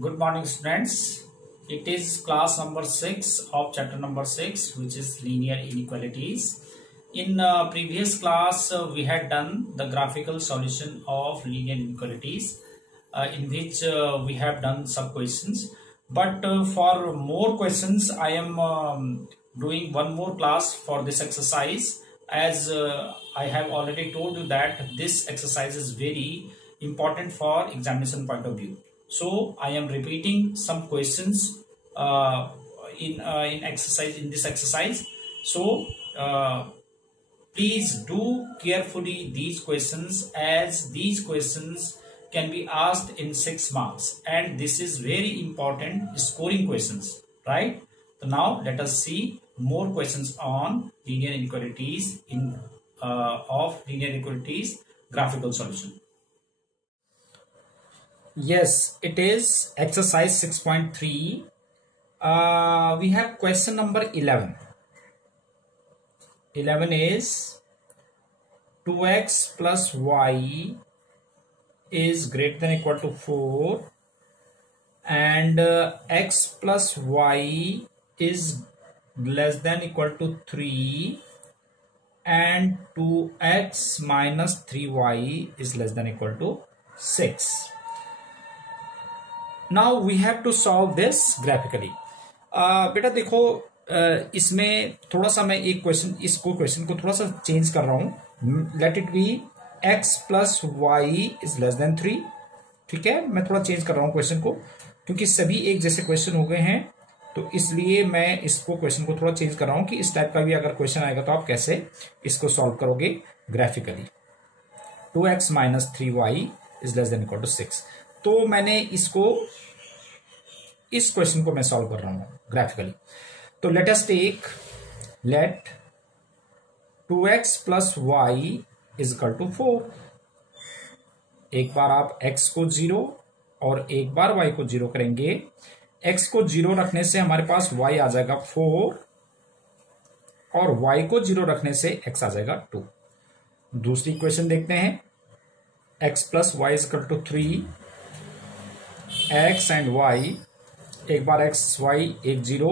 Good morning, students. It is class number 6 of chapter number 6, which is linear inequalities. In previous class, we had done the graphical solution of linear inequalities, in which we have done some questions. But for more questions, I am doing one more class for this exercise, as I have already told you that this exercise is very important for examination point of view. So I am repeating some questions in this exercise. So please do carefully these questions, as these questions can be asked in 6 marks, and this is very important scoring questions, right? So now let us see more questions on linear inequalities of linear inequalities graphical solution. Yes, it is exercise 6.3. We have question number 11. 11 is 2x plus y is greater than or equal to 4 and x plus y is less than or equal to 3 and 2x minus 3y is less than or equal to 6. Now we have to solve this graphically. बेटा देखो, इसमें थोड़ा सा मैं एक question को थोड़ा सा चेंज कर रहा हूं. Let it be x plus y is less than 3. ठीक है, मैं थोड़ा चेंज कर रहा हूं क्वेश्चन को, क्योंकि सभी एक जैसे क्वेश्चन हो गए हैं, तो इसलिए मैं इसको क्वेश्चन को थोड़ा चेंज कर रहा हूं कि इस टाइप का भी अगर क्वेश्चन आएगा तो आप कैसे इसको सॉल्व करोगे graphically. 2x minus 3y is less than equal to 6. तो मैंने इस क्वेश्चन को मैं सॉल्व कर रहा हूं ग्राफिकली. तो let us take let 2x plus y is equal to 4. एक बार आप x को 0 और एक बार y को 0 करेंगे. x को 0 रखने से हमारे पास y आ जाएगा 4 और y को 0 रखने से x आ जाएगा 2. दूसरी इक्वेशन देखते हैं. x plus y is equal to 3. x and y, एक बार x y एक 0,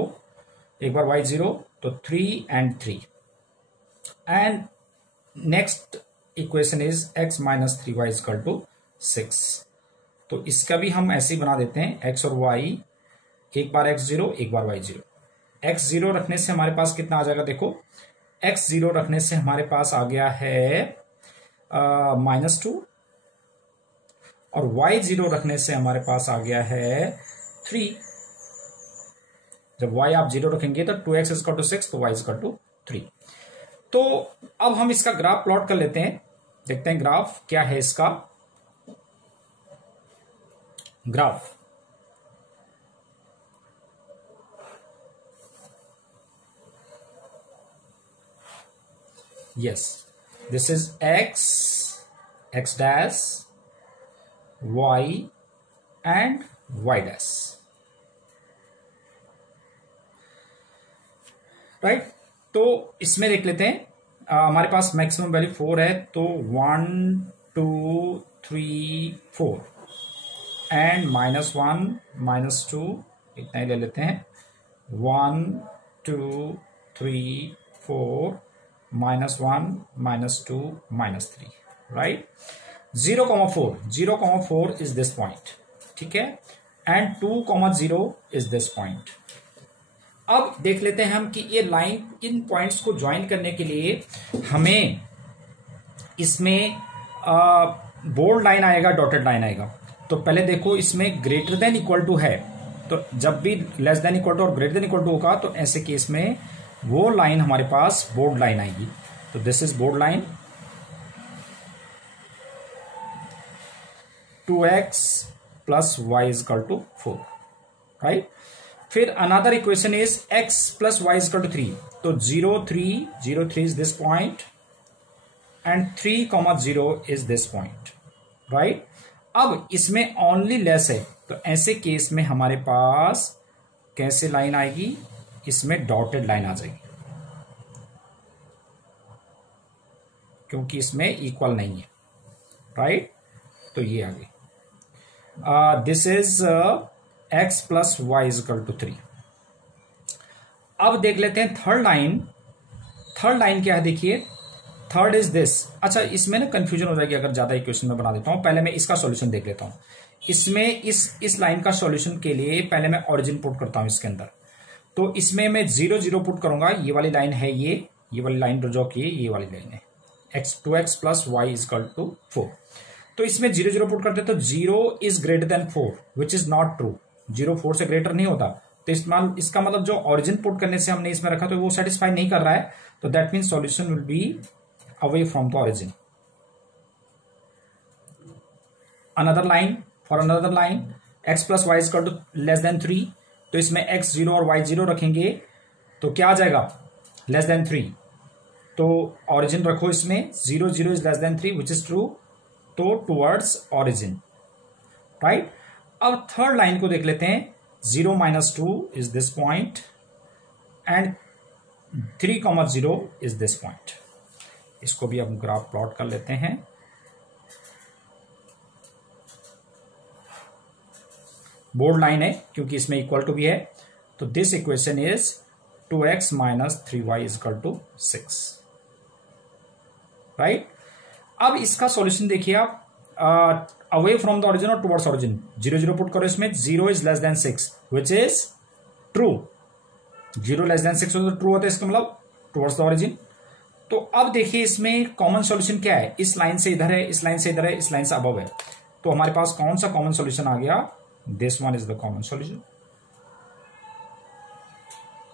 एक बार y 0, तो 3 and 3. And next equation is x minus 3y is equal to 6. तो इसका भी हम ऐसे ही बना देते हैं. x और y, एक बार x 0, एक बार y 0. x 0 रखने से हमारे पास कितना आ जाएगा? देखो, x 0 रखने से हमारे पास आ गया है -2 और y 0 रखने से हमारे पास आ गया है 3. जब y आप 0 रखेंगे तो 2x इज इक्वल टू 6, तो y इज इक्वल टू 3. तो अब हम इसका ग्राफ प्लॉट कर लेते हैं. देखते हैं ग्राफ क्या है इसका. Graph yes, this is x dash, y and y dash, right. तो इसमें देख लेते हैं. हमारे पास मैक्सिमम वैल्यू 4 है, तो 1 2 3 4 एंड -1 -2 इतना ही ले लेते हैं. 1 2 3 4 -1 -2 -3, राइट. 0,4 is this point. ठीक है, एंड 2,0 इज दिस पॉइंट. अब देख लेते हैं हम कि ये लाइन, इन पॉइंट्स को ज्वाइन करने के लिए हमें इसमें बोल्ड लाइन आएगा, डॉटेड लाइन आएगा. तो पहले देखो, इसमें ग्रेटर देन इक्वल टू है, तो जब भी लेस देन इक्वल टू और ग्रेटर देन इक्वल टू होगा तो ऐसे केस में वो लाइन हमारे पास बोल्ड लाइन आएगी. तो this is bold line. 2x plus y is equal to 4, right. फिर another equation is x plus y is equal to 3. तो 0 3 is this point and 3,0 is this point, right. अब इसमें only less है, तो ऐसे case में हमारे पास कैसे लाइन आएगी? इसमें डॉटेड लाइन आ जाएगी, क्योंकि इसमें इक्वल नहीं है, राइट. तो ये आ गई. This is x plus y is equal to 3। अब देख लेते हैं थर्ड लाइन। थर्ड लाइन क्या है देखिए, थर्ड इज दिस। अच्छा, इसमें ना कंफ्यूजन हो जाएगी अगर ज्यादा इक्वेशन में बना देता हूं। पहले मैं इसका सॉल्यूशन देख लेता हूं। इसमें इस लाइन का सॉल्यूशन के लिए पहले मैं ओरिजिन पुट करता हूं इसके अंदर। तो इसमें मैं 0 0 पुट करूंगा। ये वाली लाइन है, ये वाली लाइन ड्रॉ की, ये वाली लाइन है x plus y is equal to 4। तो इसमें 0 0 पुट करते तो 0 is greater than 4 which is not true. 0 4 से ग्रेटर नहीं होता। तो इसका मतलब जो ओरिजिन पुट करने से हमने इसमें रखा तो वो सेटिस्फाई नहीं कर रहा है। तो that mean solution will be away from the origin. Another line, for another line x plus y is equal to less than 3। तो इसमें x 0 और y 0 रखेंगे तो क्या आ जाएगा, लेस देन 3। तो ऑरिजिन रखो इसमें, 0 0 is less than 3 which is true, तो टुवर्ड्स ऑरिजिन, राइट। अब थर्ड लाइन को देख लेते हैं। 0 minus 2 is this point and 3 0 is this point. इसको भी हम ग्राफ प्लॉट कर लेते हैं। बोल्ड लाइन है क्योंकि इसमें इक्वल टू भी है। तो this equation is 2x minus 3y is equal to 6, right. अब इसका सॉल्यूशन देखिए आप, अवे फ्रॉम द ओरिजिन और टुवर्ड्स ओरिजिन। 0 0 पुट करो इसमें, 0 is less than 6 which is true. 0 less than 6 हो तो ट्रू होता है, इसका मतलब टुवर्ड्स द ओरिजिन। तो अब देखिए इसमें कॉमन सॉल्यूशन क्या है, इस लाइन से इधर है, इस लाइन से इधर है, इस लाइन से अबव है। तो हमारे पास कौन सा कॉमन सॉल्यूशन आ गया, this one is the common solution,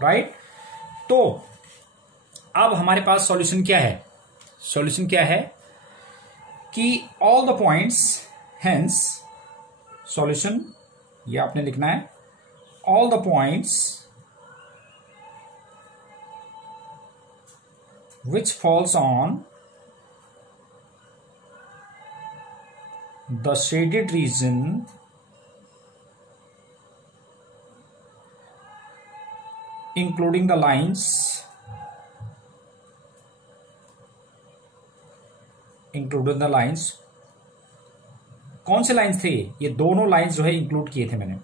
right. तो अब हमारे पास सॉल्यूशन क्या है, सॉल्यूशन क्या है कि all the points, hence solution ये आपने लिखना है, all the points which falls on the shaded region including the lines कौन से लाइन्स थे ये दोनों लाइन्स जो है इंक्लूड किए थे मैंने।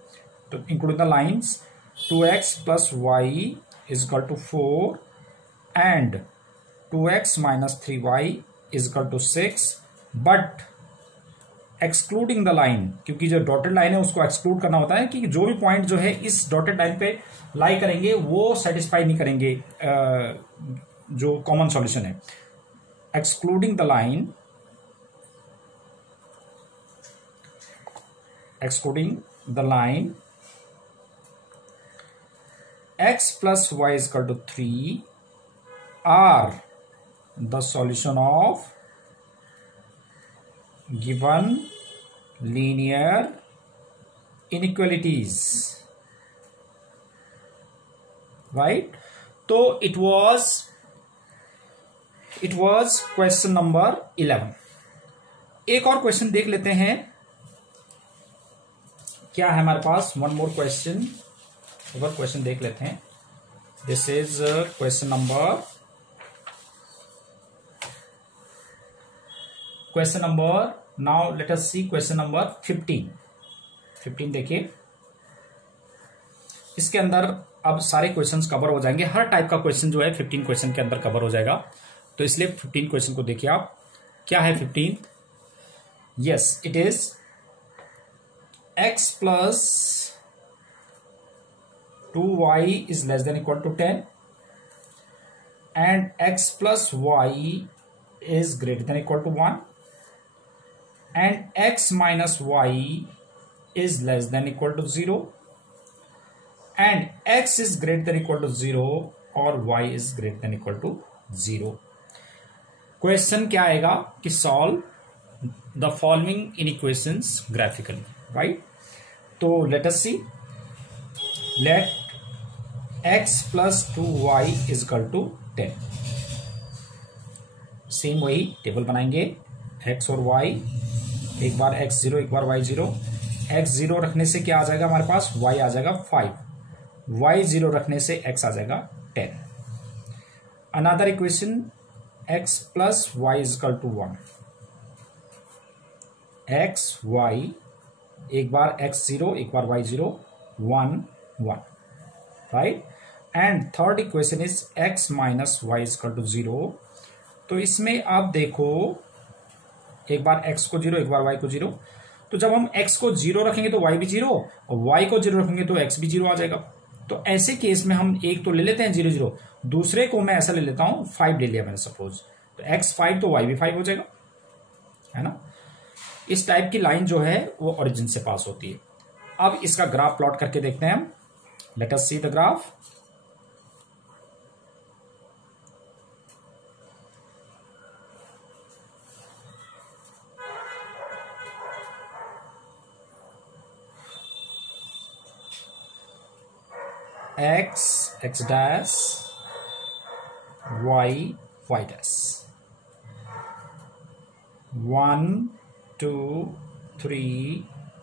तो include the lines 2x plus y is equal to 4 and 2x minus 3y is equal to 6, but excluding the line, क्योंकि जो डॉटेड लाइन है उसको एक्सक्लूड करना होता है कि जो भी पॉइंट जो है इस डॉटेड लाइन पे लाई करेंगे वो सेटिस्फाई नहीं करेंगे जो कॉमन सॉल्यूशन है। Excluding the line, x plus y is equal to 3 are the solution of given linear inequalities, right? तो it was क्वेश्चन नंबर 11। एक और क्वेश्चन देख लेते हैं क्या है हमारे पास, वन मोर क्वेश्चन, एक और क्वेश्चन देख लेते हैं। This is question number now let us see question number 15 देखिए। इसके अंदर अब सारे क्वेश्चंस कवर हो जाएंगे, हर टाइप का क्वेश्चन जो है 15 क्वेश्चन के अंदर कवर हो जाएगा। तो इसलिए 15 क्वेश्चन को देखिए आप, क्या है 15। Yes, it is x plus 2y is less than equal to 10 and x plus y is greater than equal to 1 and x minus y is less than equal to 0 and x is greater than equal to 0 और y is greater than equal to 0। Question क्या आएगा कि solve the following inequations graphically, right. तो let us see, let x plus 2y is equal to 10। Same वही table बनाएंगे, x और y, एक बार x 0 एक बार y 0। x 0 रखने से क्या आ जाएगा हमारे पास, y आ जाएगा 5, y 0 रखने से x आ जाएगा 10। अनदर इक्वेशन x प्लस y is equal to 1, x y, एक बार x 0 एक बार y 0, 1 1, right. And third equation is x minus y is equal to 0। तो इसमें आप देखो, एक बार x को 0, एक बार y को 0। तो जब हम x को 0 रखेंगे तो y भी 0, और y को 0 रखेंगे तो x भी 0 आ जाएगा। तो ऐसे केस में हम एक तो ले लेते हैं 0 0, दूसरे को मैं ऐसा ले लेता हूं 5 ले लिया मैंने सपोज, तो x 5 तो y भी 5 हो जाएगा, है ना। इस टाइप की लाइन जो है वो ओरिजिन से पास होती है। अब इसका ग्राफ प्लॉट करके देखते हैं हम। Let us see the graph. x dash, y dash, 1 2 3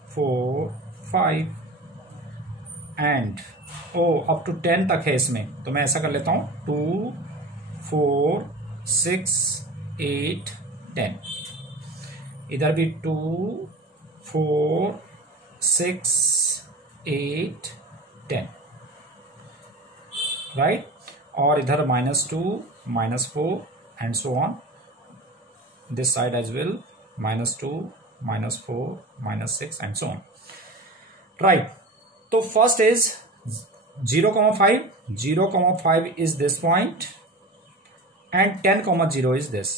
4 5 and up to 10 तक है इसमें। तो मैं ऐसा कर लेता हूं 2 4 6 8 10, इधर भी 2 4 6 8 10, राइट। और इधर -2 -4 and so on, this side as well, -2 -4 -6 and so on, right. तो first is 0,5, 0,5 is this point and 10,0 is this.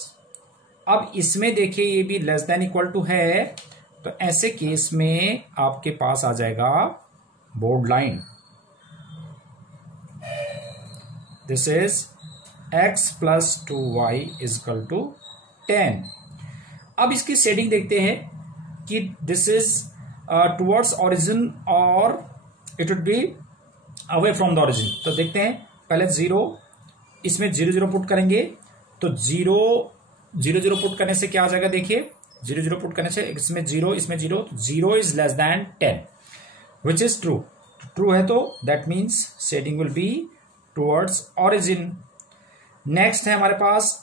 अब इसमें देखिए ये भी लेस देन इक्वल टू है, तो ऐसे केस में आपके पास आ जाएगा board line. This is x plus 2y is equal to 10। अब इसकी शेडिंग देखते हैं कि दिस इज टुवर्ड्स ओरिजिन और it would be away from the origin. तो देखते हैं, पहले 0, इसमें 0 0 पुट करेंगे, तो 0 0 0 पुट करने से क्या आ जाएगा, देखिए 0 0 पुट करने से इसमें 0, इसमें 0, तो 0 is less than 10 which is true. True है तो that means shading will be towards origin. Next है हमारे पास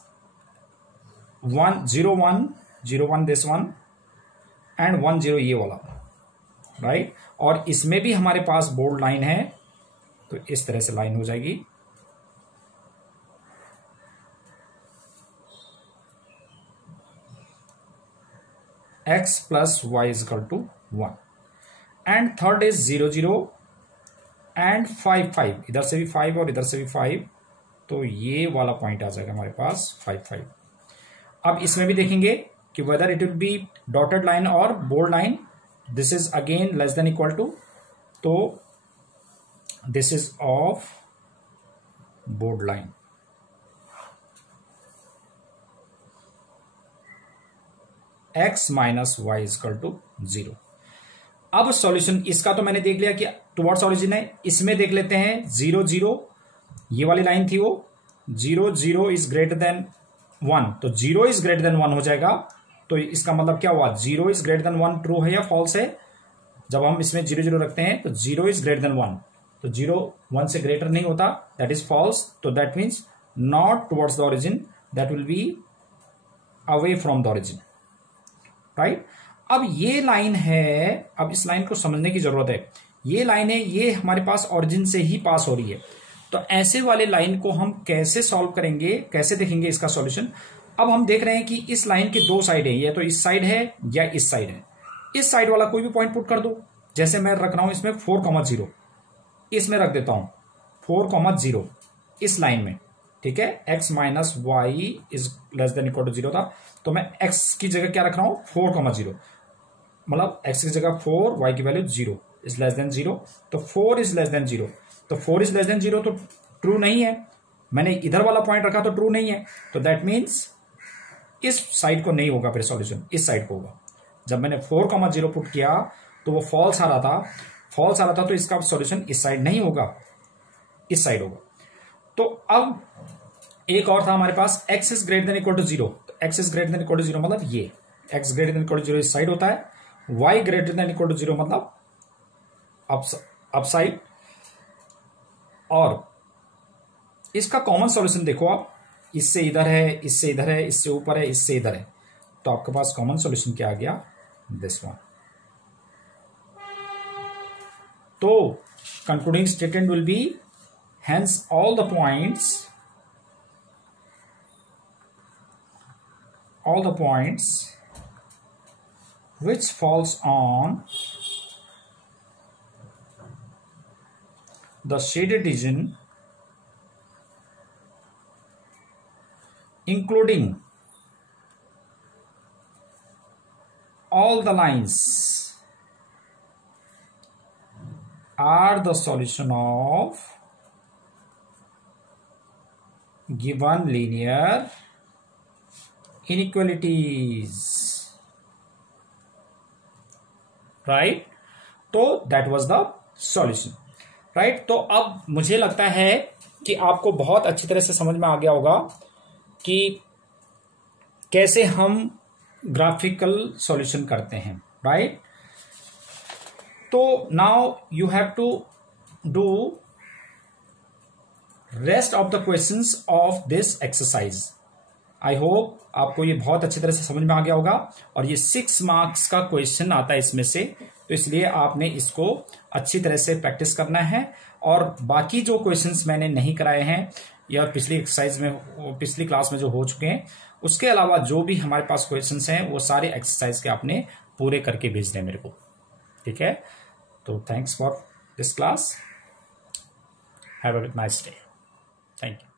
1 0 1 0 1 दिस वन एंड 1 0 ये वाला, राइट। और इसमें भी हमारे पास बोर्ड लाइन है, तो इस तरह से लाइन हो जाएगी। x plus y is equal to 1 and third is 0 0 and 5 5, इधर से भी 5 और इधर से भी 5, तो ये वाला पॉइंट आ जाएगा हमारे पास 5 5। अब इसमें भी देखेंगे कि whether it will be dotted line और bold line. This is again less than equal to, तो this is of bold line. x minus y is equal to 0। अब सॉल्यूशन इसका तो मैंने देख लिया कि टुवर्ड्स ओरिजिन है। इसमें देख लेते हैं 0 0, ये वाली लाइन थी वो 0 0 इज ग्रेटर देन 1, तो 0 इज ग्रेटर देन 1 हो जाएगा। तो इसका मतलब क्या हुआ, 0 इज ग्रेटर देन 1 ट्रू है या फॉल्स है। जब हम इसमें 0 0 रखते हैं तो 0 इज ग्रेटर देन 1, तो 0 1 से ग्रेटर नहीं होता, दैट इज फॉल्स। तो that means not towards the origin, that will be away from the origin, right. अब ये लाइन है, अब इस लाइन को समझने की जरूरत है। ये लाइन है, ये हमारे पास ओरिजिन से ही पास हो रही है, तो ऐसे वाले लाइन को हम कैसे सॉल्व करेंगे, कैसे देखेंगे इसका सॉल्यूशन। अब हम देख रहे हैं कि इस लाइन की दो साइड है, ये तो इस साइड है या इस साइड है। इस साइड वाला कोई भी पॉइंट पुट कर दो, जैसे मैं रख रहा हूं इसमें 4,0, इसमें रख देता हूं 4,0 इस लाइन में, ठीक है। x minus y is less than equal to 0 था, तो मैं x की जगह क्या रख रहा हूं 4,0, मतलब x की जगह 4, y की वैल्यू 0 इज लेस देन 0, तो 4 इज लेस देन 0, तो 4 इज लेस देन 0 तो ट्रू नहीं है। मैंने इधर वाला पॉइंट रखा तो ट्रू नहीं है, तो दैट मीन्स इस साइड को नहीं होगा, फिर सॉल्यूशन इस साइड को होगा। जब मैंने 4,0 पुट किया तो वो फॉल्स आ रहा था, तो इसका सॉल्यूशन इस साइड नहीं होगा, इस साइड होगा। तो अब एक और था हमारे पास x is greater than equal to 0, तो x is greater than equal to 0 मतलब ये x greater than equal to 0 इस साइड होता है, y greater than equal to 0 मतलब अप साइड। और इसका कॉमन सॉल्यूशन देखो आप, इससे इधर है, इससे इधर है, इससे ऊपर है, इससे इधर है, तो आपके पास कॉमन सॉल्यूशन क्या आ गया, दिस वन। तो concluding statement will be hence all the points which falls on the shaded region including all the lines are the solution of given linear inequalities, right? तो that was the solution, right? तो अब मुझे लगता है कि आपको बहुत अच्छी तरह से समझ में आ गया होगा कि कैसे हम ग्राफिकल सॉल्यूशन करते हैं, राइट? तो now you have to do rest of the questions of this exercise. I hope आपको ये बहुत अच्छी तरह से समझ में आ गया होगा, और ये 6 मार्क्स का क्वेश्चन आता है इसमें से, तो इसलिए आपने इसको अच्छी तरह से प्रैक्टिस करना है। और बाकी जो क्वेश्चंस मैंने नहीं कराए हैं या पिछली एक्सरसाइज में, पिछली क्लास में जो हो चुके हैं, उसके अलावा जो भी हमारे पास क्वेश्चंस हैं वो सारे एक्सरसाइज के आपने पूरे करके भेजने मेरे को, ठीक है? तो thanks for this class, have a nice day, thank you.